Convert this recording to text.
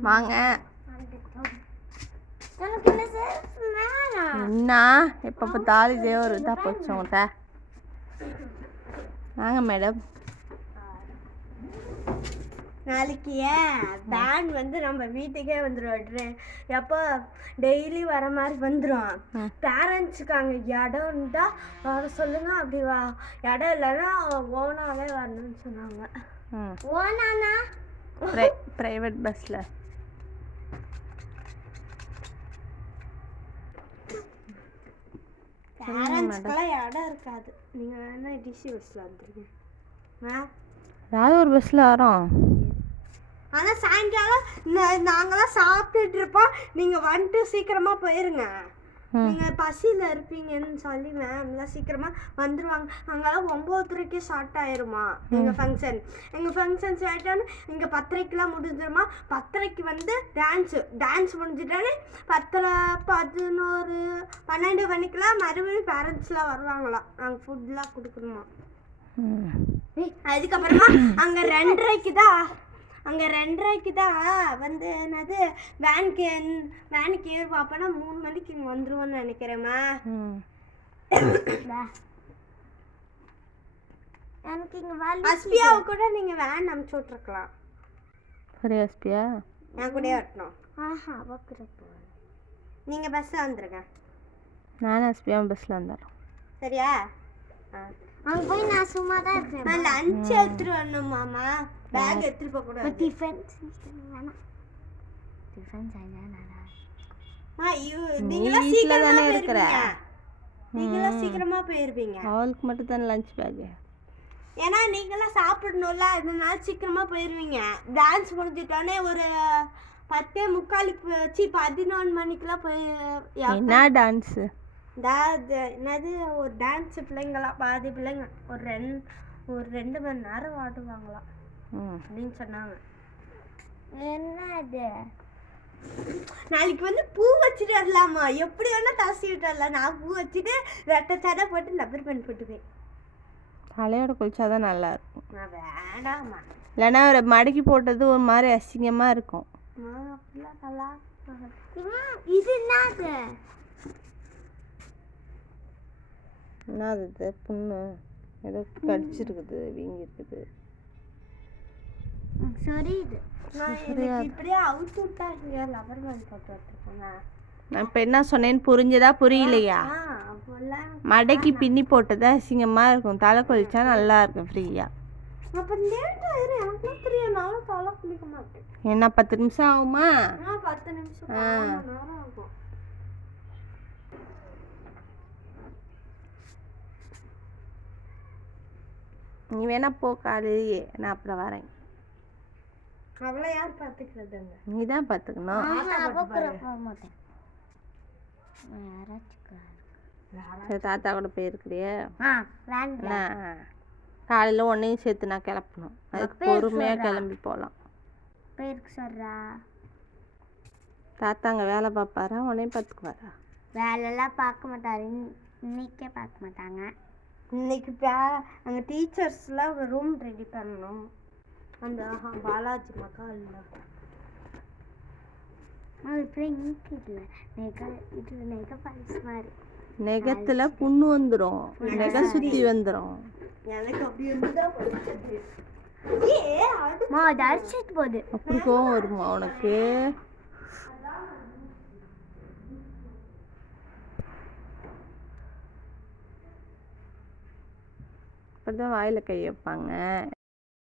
வாங்க. என்ன? எப்போ பார்த்தாலும் இதே ஒரு இதாக போச்சு உங்கள்கிட்ட. வாங்க மேடம் நாளைக்கு ஏன் பேன் வந்து நம்ம வீட்டுக்கே வந்துடும் எப்போ டெய்லி வர மாதிரி வந்துடும். பேரண்ட்ஸுக்கு அங்கே இடம் இருந்தா வர சொல்லுங்க அப்படி வா. இடம் இல்லைன்னா ஓனாவே வரணும்னு சொன்னாங்க. ம். ஓனானா ப்ரை ப்ரைவேட் பஸ்ஸில் இடம் இருக்காது. நீங்கள் வேணா டிசி பஸ்ஸில் வந்துருங்க. ஏதாவது ஒரு பஸ்ஸில் வரோம் ஆனால் சாயங்காலம் நாங்களாம் சாப்பிட்டுட்டு இருப்போம். நீங்கள் வந்துட்டு சீக்கிரமாக போயிருங்க. நீங்கள் பசியில் இருப்பீங்கன்னு சொல்லி மேம்லாம் சீக்கிரமாக வந்துருவாங்க. அங்கெல்லாம் ஒம்போதரைக்கே ஸ்டார்ட் ஆயிருமா? எங்கள் ஃபங்க்ஷன் எங்கள் ஃபங்க்ஷன் ஸ்டார்ட் ஆனால் இங்கே பத்தரைக்கெலாம் முடிஞ்சிருமா? பத்தரைக்கு வந்து டான்ஸு டான்ஸ் முடிஞ்சிட்டாலே பத்தரை பதினோரு பன்னெண்டு மணிக்கெலாம் மறுபடியும் பேரண்ட்ஸ்லாம் வருவாங்களாம் நாங்கள் ஃபுட்லாம் கொடுக்கணுமா? அதுக்கப்புறமா அங்க ரெண்டரைக்கு தான் அங்க ரெண்டரைக்கு தான் வந்து என்னது வேனுக்கு வேனுக்கு ஏறுவோம் அப்பனா மூணு மணிக்கு இங்க வந்துருவோம்னு நினைக்கிறேம்மா. எனக்கு இங்க அஸ்பியாவை கூட நீங்க வேன் அனுப்பிச்சு விட்ருக்கலாம் சரி எஸ்பியா நான் கூட வரட்டும். ஆஹா அவக்குற நீங்க பஸ் வந்துருங்க. நானும் எஸ்பியாவும் பஸ்ஸில் வந்துடுறோம் சரியா? அங்க போய் நான் சும்மா தான் இருக்கேன் நான் லஞ்ச் எடுத்துட்டு வரணும் மாமா. பேக் எடுத்துட்டு போக கூடாது. டிஃபன் வேணாம். டிஃபன் நீ நீங்களா வீட்ல சீக்கிரமா தானே இருக்கிற. நீங்களா சீக்கிரமா போயிருவீங்க அவளுக்கு மட்டும் தானே லஞ்ச் பேக்கு ஏன்னா நீங்களாம் சாப்பிடணும்ல அதனால சீக்கிரமா போயிருவீங்க. டான்ஸ் முடிஞ்சிட்டோன்னே ஒரு பத்தே முக்காலுக்கு வச்சு பதினொன்று மணிக்கெல்லாம் போய் என்ன டான்ஸு டா- த- என்னது ஒரு டான்ஸ் பிள்ளைங்களாம் பாதி பிள்ளைங்க. ஒரு ரெண்டு ஒரு ரெண்டு மணி நேரம் ஆடுவாங்களாம் அப்படின்னு சொன்னாங்க. என்னது? நாளைக்கு வந்து பூ வச்சுட்டு வரலாமா? எப்படி வேணா தசி விட்டு வரலாம். நான் பூ வச்சுட்டு ரெட்டை சடை போட்டு லப்பர் பேண்ட் போட்டுப்பேன் தலையோட குளிச்சாதான் நல்லா இருக்கும். வேணாமா இல்லைன்னா ஒரு மடக்கி போட்டது ஒரு மாதிரி அசிங்கமாக இருக்கும். நான் அப்படிலாம் நல்லா இது என்னது? என்ன அது? புண்ணு. ஏதோ கடிச்சிருக்குது வீங்கி இருக்குது சரி இது. நான் இப்போ என்ன சொன்னேன்னு புரிஞ்சதா புரியலையா? மடக்கி பின்னி போட்டது அசிங்கமாக இருக்கும். தலை குளிச்சா நல்லா இருக்கும் ஃப்ரீயாக என்ன பத்து நிமிஷம் ஆகுமா? பத்து நிமிஷம் கால் மணி நேரம் ஆகும் நீ வேணா போ காலையிலேயே. நான் அப்புறம் வரேன். அவளை யார் பார்த்துக்கிறதுங்க? நீ தான் பார்த்துக்கணும். சரி தாத்தா கூட போயிருக்கிறியே? காலையில் ஒன்றையும் சேர்த்து நான் கிளப்பணும். அதுக்கு பொறுமையாக கிளம்பி போகலாம் பேருக்கு சொல்றா. தாத்தா அங்கே வேலை பார்ப்பாரா? உன்னையும் பார்த்துக்குவாரா? வேலையெல்லாம் பார்க்க மாட்டாரு. இன்னைக்கே பார்க்க மாட்டாங்க. இன்னைக்கு பே அங்கே டீச்சர்ஸ்லாம் ஒரு ரூம் ரெடி பண்ணணும். அந்த பாலாஜி மகாலில் நெகத்தில் புண்ணு வந்துடும் நெகை சுற்றி வந்துடும் எனக்கு அப்படி போகுது. அப்படி கோவம் வருமா உனக்கு? அப்படிதான் வாயில் கை வைப்பாங்க.